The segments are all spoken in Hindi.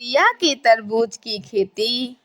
रिया की तरबूज की खेती।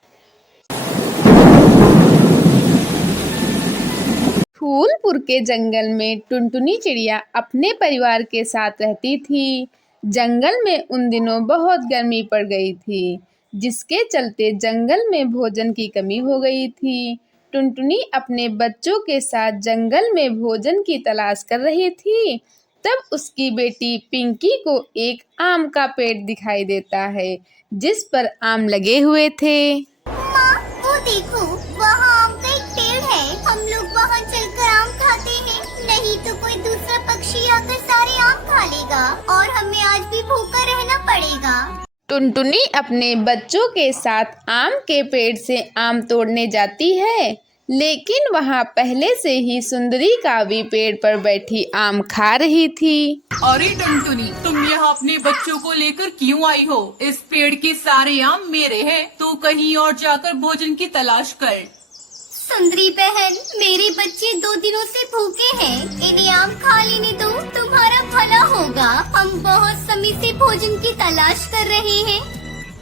फूलपुर के जंगल में टुनटुनी चिड़िया अपने परिवार के साथ रहती थी। जंगल में उन दिनों बहुत गर्मी पड़ गई थी, जिसके चलते जंगल में भोजन की कमी हो गई थी। टुनटुनी अपने बच्चों के साथ जंगल में भोजन की तलाश कर रही थी। तब उसकी बेटी पिंकी को एक आम का पेड़ दिखाई देता है, जिस पर आम लगे हुए थे। माँ, वो देखो, वहाँ आम का एक पेड़ है। हम लोग वहाँ चलकर आम खाते हैं, नहीं तो कोई दूसरा पक्षी आकर सारे आम खा लेगा और हमें आज भी भूखा रहना पड़ेगा। टुनटुनी अपने बच्चों के साथ आम के पेड़ से आम तोड़ने जाती है, लेकिन वहाँ पहले से ही सुंदरी कावी पेड़ पर बैठी आम खा रही थी। अरे टुनटुनी, तुम यहाँ अपने बच्चों को लेकर क्यों आई हो? इस पेड़ के सारे आम मेरे हैं, तू कहीं और जाकर भोजन की तलाश कर। सुंदरी बहन, मेरे बच्चे 2 दिनों से भूखे हैं, इन्हें आम खा लेने दो, तुम्हारा भला होगा। हम बहुत समय से भोजन की तलाश कर रहे हैं।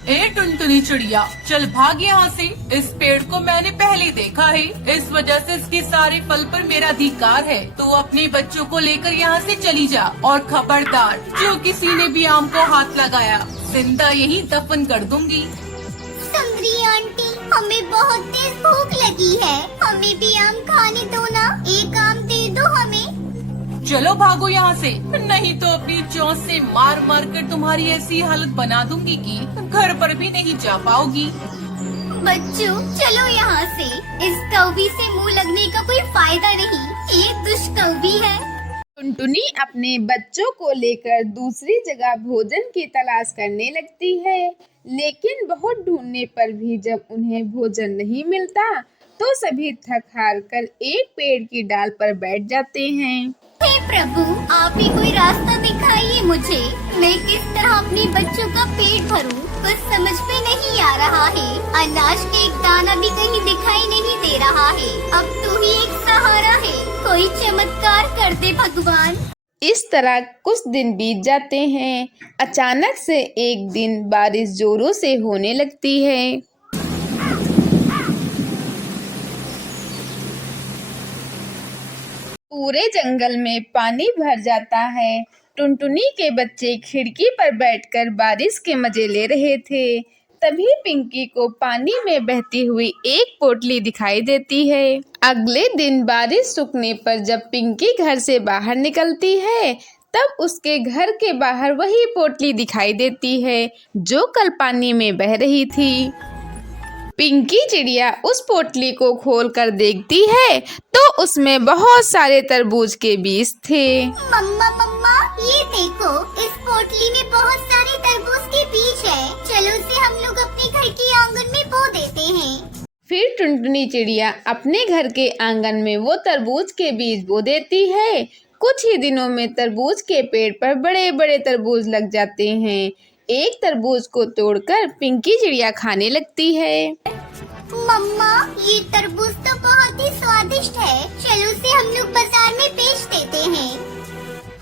ए टुनटुनी चिड़िया, चल भाग यहाँ से। इस पेड़ को मैंने पहले देखा है, इस वजह से इसके सारे फल पर मेरा अधिकार है। तो अपने बच्चों को लेकर यहाँ से चली जा, और खबरदार, जो किसी ने भी आम को हाथ लगाया, जिंदा यही दफन कर दूंगी। सुंदरी आंटी, हमें बहुत तेज भूख लगी है, हमें भी आम खाने दो ना, एक आम दे दो हमें। चलो भागो यहाँ से, नहीं तो अपनी चोंच से मार मार कर तुम्हारी ऐसी हालत बना दूंगी कि घर पर भी नहीं जा पाओगी। बच्चों, चलो यहाँ से, इस कौवी से मुंह लगने का कोई फायदा नहीं, ये दुष्कौवी है। टुनटुनी अपने बच्चों को लेकर दूसरी जगह भोजन की तलाश करने लगती है, लेकिन बहुत ढूंढने पर भी जब उन्हें भोजन नहीं मिलता, तो सभी थक हार कर एक पेड़ की डाल पर बैठ जाते हैं। हे प्रभु, आप ही कोई रास्ता दिखाइए मुझे, मैं किस तरह अपने बच्चों का पेट भरूं, कुछ समझ में नहीं आ रहा है। अनाज के एक दाना भी कहीं दिखाई नहीं दे रहा है, अब तू ही एक सहारा है, कोई चमत्कार कर दे भगवान। इस तरह कुछ दिन बीत जाते हैं। अचानक से एक दिन बारिश जोरों से होने लगती है। पूरे जंगल में पानी भर जाता है। टुनटुनी के बच्चे खिड़की पर बैठकर बारिश के मजे ले रहे थे। तभी पिंकी को पानी में बहती हुई एक पोटली दिखाई देती है। अगले दिन बारिश रुकने पर जब पिंकी घर से बाहर निकलती है, तब उसके घर के बाहर वही पोटली दिखाई देती है जो कल पानी में बह रही थी। पिंकी चिड़िया उस पोटली को खोलकर देखती है तो उसमें बहुत सारे तरबूज के बीज थे। मम्मा मम्मा, ये देखो, इस पोटली में बहुत सारे तरबूज के बीज है, चलो उसे हम लोग अपने घर के आंगन में बो देते हैं। फिर टुनटुनी चिड़िया अपने घर के आंगन में वो तरबूज के बीज बो देती है। कुछ ही दिनों में तरबूज के पेड़ पर बड़े बड़े तरबूज लग जाते हैं। एक तरबूज को तोड़कर पिंकी चिड़िया खाने लगती है। मम्मा, ये तरबूज तो बहुत ही स्वादिष्ट है, चलो उसे हम लोग बाजार में बेच देते हैं।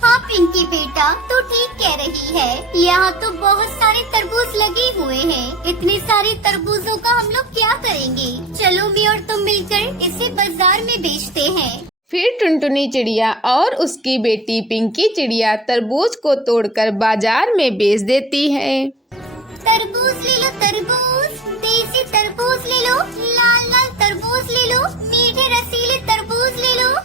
हाँ पिंकी बेटा, तू ठीक कह रही है, यहाँ तो बहुत सारे तरबूज लगे हुए हैं, इतने सारे तरबूजों का हम लोग क्या करेंगे, चलो मैं और तुम मिलकर इसे बाजार में बेचते हैं। फिर टुनटुनी चिड़िया और उसकी बेटी पिंकी चिड़िया तरबूज को तोड़कर बाजार में बेच देती है। तरबूज ले लो तरबूज, देसी तरबूज ले लो, लाल लाल तरबूज ले लो, मीठे रसीले तरबूज ले लो।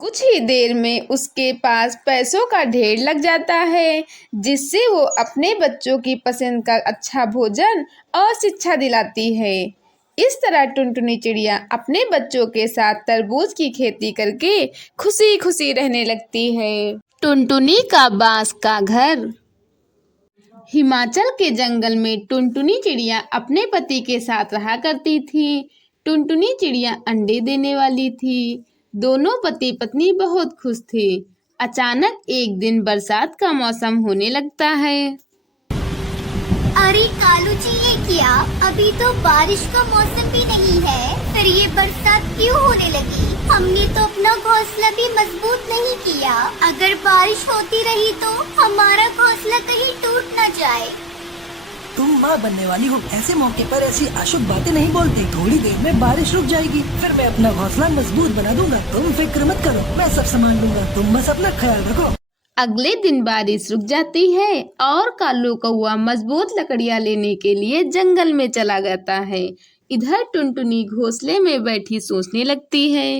कुछ ही देर में उसके पास पैसों का ढेर लग जाता है, जिससे वो अपने बच्चों की पसंद का अच्छा भोजन और शिक्षा दिलाती है। इस तरह टुनटुनी चिड़िया अपने बच्चों के साथ तरबूज की खेती करके खुशी खुशी रहने लगती है। टुनटुनी का बांस का घर। हिमाचल के जंगल में टुनटुनी चिड़िया अपने पति के साथ रहा करती थी। टुनटुनी चिड़िया अंडे देने वाली थी। दोनों पति पत्नी बहुत खुश थे। अचानक एक दिन बरसात का मौसम होने लगता है। अरे कालू जी, ये क्या, अभी तो बारिश का मौसम भी नहीं है, फिर ये बरसात क्यों होने लगी? हमने तो अपना घोंसला भी मजबूत नहीं किया, अगर बारिश होती रही तो हमारा घोंसला कहीं टूट न जाए। तुम माँ बनने वाली हो, ऐसे मौके पर ऐसी अशुभ बातें नहीं बोलते। थोड़ी देर में बारिश रुक जाएगी, फिर मैं अपना घोंसला मजबूत बना दूंगा। तुम फिक्र मत करो, मैं सब संभाल लूंगा, तुम बस अपना ख्याल रखो। अगले दिन बारिश रुक जाती है और कालू कौआ मजबूत लकड़ियां लेने के लिए जंगल में चला जाता है। इधर टुनटुनी घोंसले में बैठी सोचने लगती है।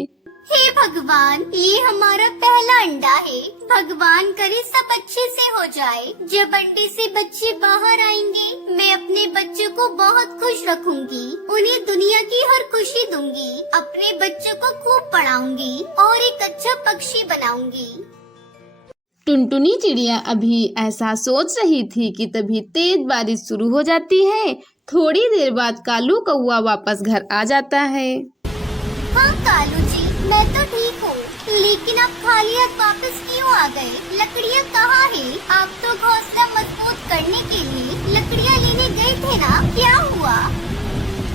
हे भगवान, ये हमारा पहला अंडा है। भगवान करे सब अच्छे से हो जाए। जब अंडे से बच्चे बाहर आएंगे, मैं अपने बच्चों को बहुत खुश रखूंगी। उन्हें दुनिया की हर खुशी दूंगी। अपने बच्चों को खूब पढ़ाऊंगी और एक अच्छा पक्षी बनाऊंगी। टुनटुनी चिड़िया अभी ऐसा सोच रही थी कि तभी तेज बारिश शुरू हो जाती है। थोड़ी देर बाद कालू कौआ वापस घर आ जाता है। हाँ कालू जी, मैं तो ठीक हूँ, लेकिन आप खाली हाथ वापस क्यों आ गए? लकड़ियाँ कहाँ है? आप तो घोंसला मजबूत करने के लिए लकड़ियाँ लेने गए थे ना, क्या हुआ?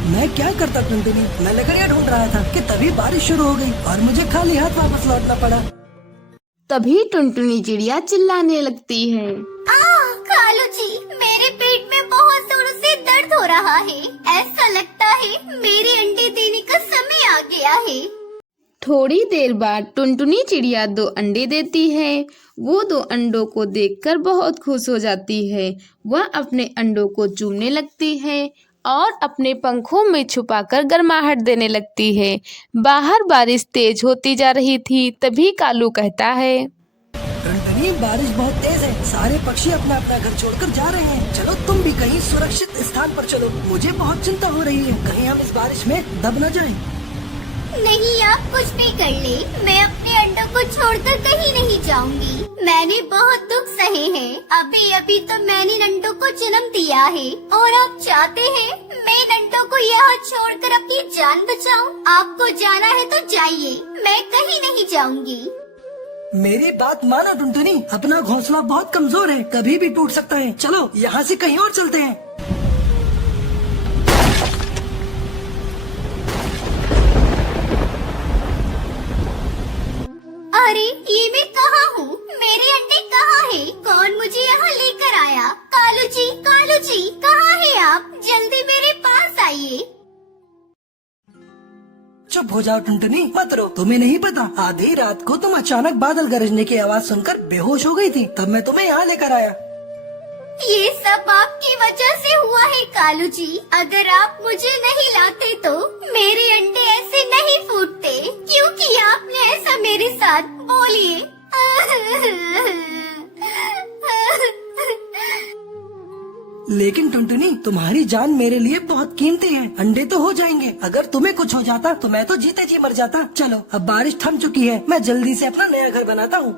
मैं क्या करता टुनटुनी, मैं लकड़ियाँ ढूंढ रहा था कि तभी बारिश शुरू हो गई और मुझे खाली हाथ वापस लौटना पड़ा। तभी टुनटुनी चिड़िया चिल्लाने लगती है। कालू जी, मेरे पेट में बहुत जोरों से दर्द हो रहा है। ऐसा लगता है मेरे अंडे देने का समय आ गया है। थोड़ी देर बाद टुनटुनी चिड़िया 2 अंडे देती है। वो 2 अंडों को देखकर बहुत खुश हो जाती है। वह अपने अंडों को चूमने लगती है और अपने पंखों में छुपाकर गर्माहट देने लगती है। बाहर बारिश तेज होती जा रही थी। तभी कालू कहता है, टुनटुनी, बारिश बहुत तेज है, सारे पक्षी अपना अपना घर छोड़कर जा रहे हैं। चलो तुम भी कहीं सुरक्षित स्थान पर चलो, मुझे बहुत चिंता हो रही है, कहीं हम इस बारिश में दब न जाएं। नहीं, आप कुछ भी कर ले, मैं अपने अंडों को छोड़कर कहीं नहीं जाऊंगी। मैंने बहुत दुख सहे हैं। अभी अभी तो मैंने इन अंडों को जन्म दिया है और आप चाहते हैं मैं इन अंडों को यहाँ छोड़कर अपनी जान बचाऊं? आपको जाना है तो जाइए, मैं कहीं नहीं जाऊंगी। मेरी बात मानो टुनटुनी, अपना घोंसला बहुत कमजोर है, कभी भी टूट सकता है। चलो यहाँ से कहीं और चलते हैं। अरे ये मैं कहाँ हूँ? मेरे अंडे कहाँ हैं? कौन मुझे यहाँ लेकर आया? कालू जी, कहाँ हैं आप? जल्दी मेरे पास आइए। चुप हो जाओ टुनटुनी, मत रो। तुम्हें नहीं पता, आधी रात को तुम अचानक बादल गरजने की आवाज सुनकर बेहोश हो गई थी, तब मैं तुम्हें यहाँ लेकर आया। ये सब आपकी वजह से हुआ है कालू जी। अगर आप मुझे नहीं लाते तो मेरे अंडे ऐसे नहीं फूटते। क्यों किया आपने ऐसा मेरे साथ? बोलिए। लेकिन टुनटुनी, तुम्हारी जान मेरे लिए बहुत कीमती है। अंडे तो हो जाएंगे, अगर तुम्हें कुछ हो जाता तो मैं तो जीते जी मर जाता। चलो अब बारिश थम चुकी है, मैं जल्दी से अपना नया घर बनाता हूँ।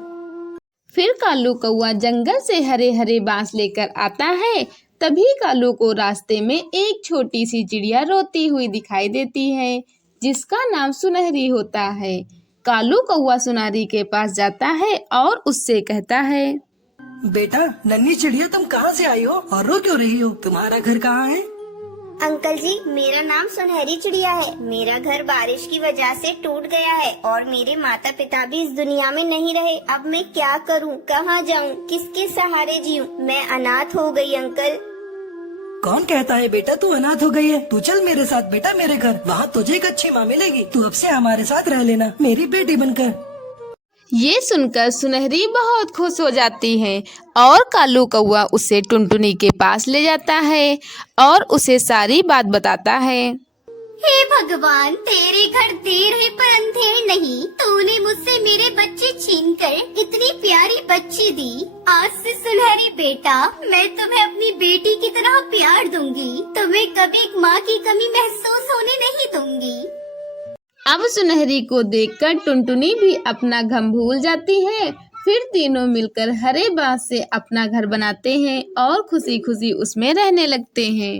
फिर कालू कौआ जंगल से हरे हरे बांस लेकर आता है। तभी कालू को रास्ते में एक छोटी सी चिड़िया रोती हुई दिखाई देती है, जिसका नाम सुनहरी होता है। कालू कौआ सुनहरी के पास जाता है और उससे कहता है, बेटा नन्ही चिड़िया, तुम कहाँ से आई हो और रो क्यों रही हो? तुम्हारा घर कहाँ है? अंकल जी, मेरा नाम सुनहरी चिड़िया है। मेरा घर बारिश की वजह से टूट गया है और मेरे माता पिता भी इस दुनिया में नहीं रहे। अब मैं क्या करूं? कहाँ जाऊं? किसके सहारे जीऊं? मैं अनाथ हो गई अंकल। कौन कहता है बेटा तू अनाथ हो गई है? तू चल मेरे साथ बेटा मेरे घर, वहाँ तुझे एक अच्छी माँ मिलेगी। तू अब से हमारे साथ रह लेना, मेरी बेटी बनकर। ये सुनकर सुनहरी बहुत खुश हो जाती है और कालू कौआ उसे टुनटुनी के पास ले जाता है और उसे सारी बात बताता है। हे भगवान, तेरे घर देर है पर अंधेर नहीं। तूने मुझसे मेरे बच्चे छीनकर इतनी प्यारी बच्ची दी। आज से सुनहरी बेटा, मैं तुम्हें अपनी बेटी की तरह प्यार दूंगी। तुम्हें कभी एक माँ की कमी महसूस होने नहीं दूंगी। अब सुनहरी को देखकर टुनटुनी भी अपना गम भूल जाती है। फिर तीनों मिलकर हरे बांस से अपना घर बनाते हैं और खुशी खुशी उसमें रहने लगते हैं।